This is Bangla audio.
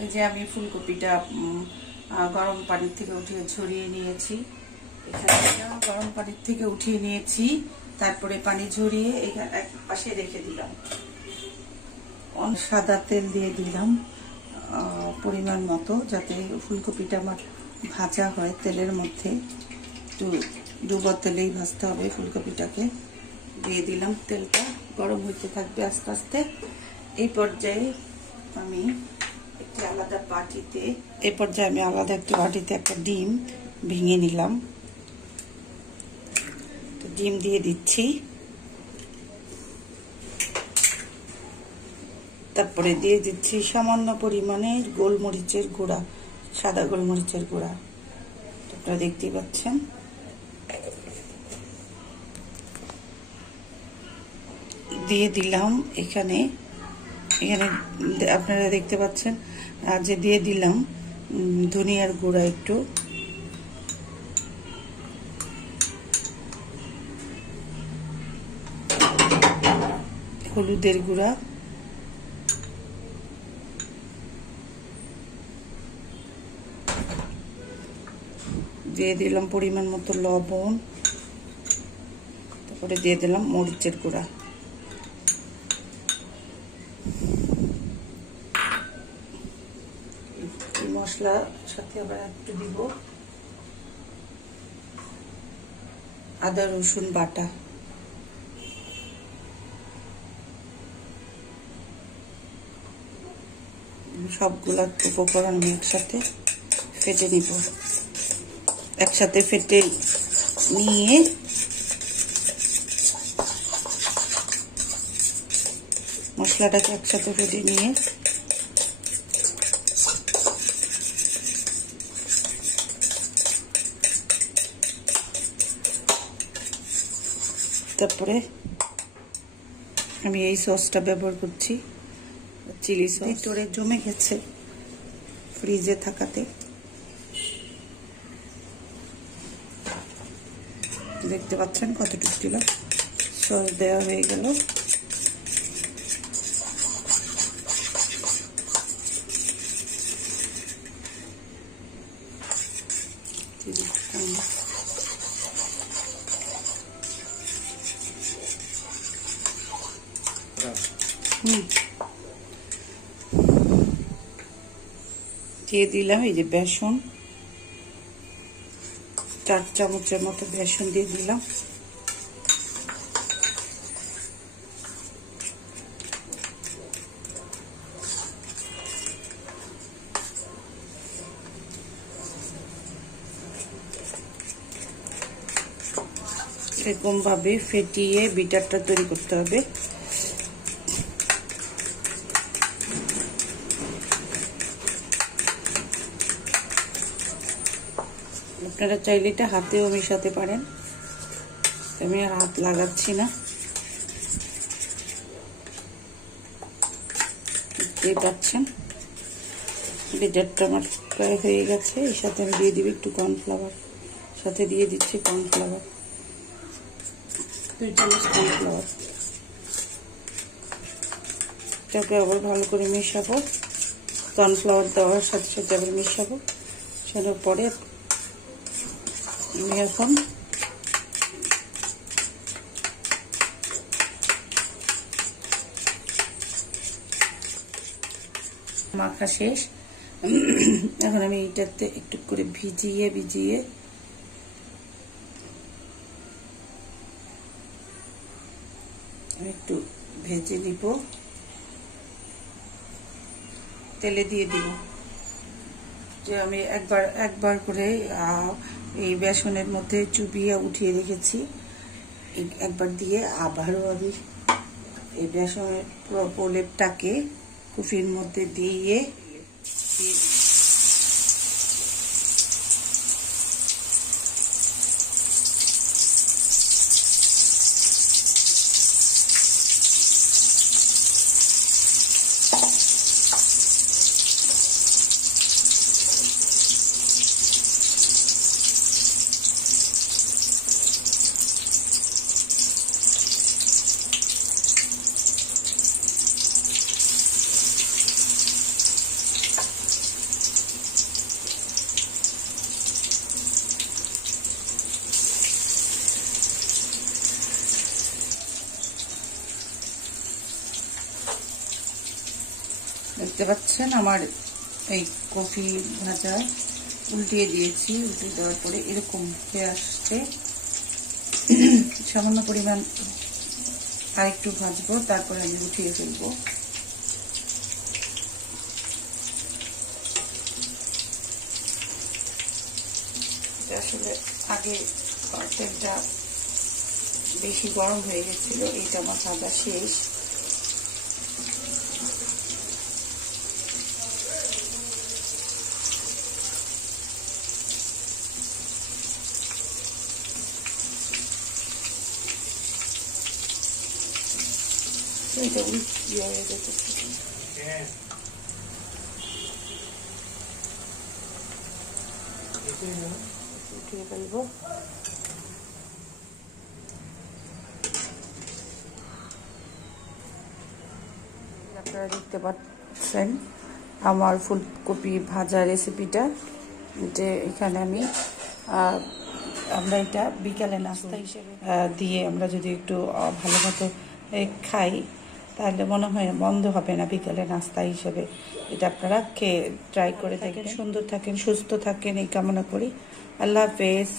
এই যে আমি ফুলকপিটা গরম পানির থেকে উঠিয়ে ছড়িয়ে নিয়েছি। এখানে গরম পানির থেকে উঠিয়ে নিয়েছি, তারপরে পানি ঝরিয়ে এখানে এক পাশে রেখে দিলাম। সাদা তেল দিয়ে দিলাম পরিমাণ মতো, যাতে ফুলকপিটা আমার ভাজা হয় তেলের মধ্যে। একটু ডুবো তেলেই ভাজতে হবে ফুলকপিটাকে। দিয়ে দিলাম, তেলটা গরম হইতে থাকবে আস্তে আস্তে। এই পর্যায়ে আমি আলাদা একটা বাটিতে একটা ডিম ভেঙে নিলাম। ডিম দিয়ে দিচ্ছি, তারপরে দিয়ে দিচ্ছি সামান্য পরিমাণে গোলমরিচের গুঁড়া, সাদা গোলমরিচের গুঁড়া, আপনারা দেখতেই পাচ্ছেন। দিয়ে দিলাম এখানে আপনারা দেখতে পাচ্ছেন যে দিয়ে দিলাম ধনিয়ার গুঁড়া, একটু হলুদের গুঁড়া, দিয়ে দিলাম পরিমাণ মতো লবণ, তারপরে দিয়ে দিলাম মরিচের গুঁড়া। মশলা সাথে আবার একটু দিব আদা রসুন বাটা। সবগুলা উপকরণ আমি একসাথে ফেটে নিব। একসাথে ফেটে নিয়ে মশলাটাকে একসাথে ফেটে নিয়ে তারপরে আমি এই সসটা ব্যবহার করছি, চিলি সস। ভিতরে জমে গেছে ফ্রিজে থাকাতে। দেখতে পাচ্ছেন কতটুকু দিলাম, সস দেওয়া হয়ে গেল। দিয়ে দিলাম এই যে বেসন, 4 চামচের মতো বেসন দিয়ে দিলাম। এরকম ভাবে ফেটিয়ে বিটারটা তৈরি করতে হবে। আপনারা চাইলে এটা হাতেও মেশাতে পারেন, আমি আর হাত লাগাচ্ছি না। দেখতেই পাচ্ছেন বেটারটা আমার প্রায় হয়ে গেছে। এর সাথে আমি দিয়ে দিব একটু কর্নফ্লাওয়ার, সাথে দিয়ে দিচ্ছি কর্নফ্লাওয়ার, 2 চামচ কর্নফ্লাওয়ার। এটাকে আবার ভালো করে মেশাবো, কর্নফ্লাওয়ার দেওয়ার সাথে সাথে আবার মেশাবো। সেটার পরে আমি এখন মাখা শেষ। এখন আমি এটাতে একটু করে ভিজিয়ে আমি একটু ভেজে নিব, তেলে দিয়ে দিব। যে আমি একবার করে এই বেসনের মধ্যে চুবিয়ে উঠিয়ে রেখেছি, একবার দিয়ে আবারও আমি এই বেসনের প্রলেপটাকে কুফির মধ্যে দিয়ে দেখতে পাচ্ছেন আমার এই কফি ভাজা উল্টিয়ে দিয়েছি। উল্টিয়ে দেওয়ার পরে এরকম হয়ে আসছে। সামান্য পরিমাণ আরেকটু ভাজবো, তারপরে আমি উঠিয়ে ফেলবো। আসলে আগে তেলটা বেশি গরম হয়ে গেছিল। এইটা আমার ভাজা শেষ। এটা উল্টিয়ে হয়ে যেতেছে। উঠিয়ে ফেলবো। আপনারা দেখতে পাচ্ছেন আমার ফুলকপি ভাজা রেসিপিটা, যে এখানে আমরা এটা বিকালে নাস্তা হিসেবে দিয়ে আমরা যদি একটু ভালো মতো খাই, তাহলে মনে হয় বন্ধ হবে না বিকালে নাস্তা হিসেবে। এটা আপনারা খেয়ে ট্রাই করে দেখেন। সুন্দর থাকেন, সুস্থ থাকেন এই কামনা করি। আল্লাহ হাফেজ।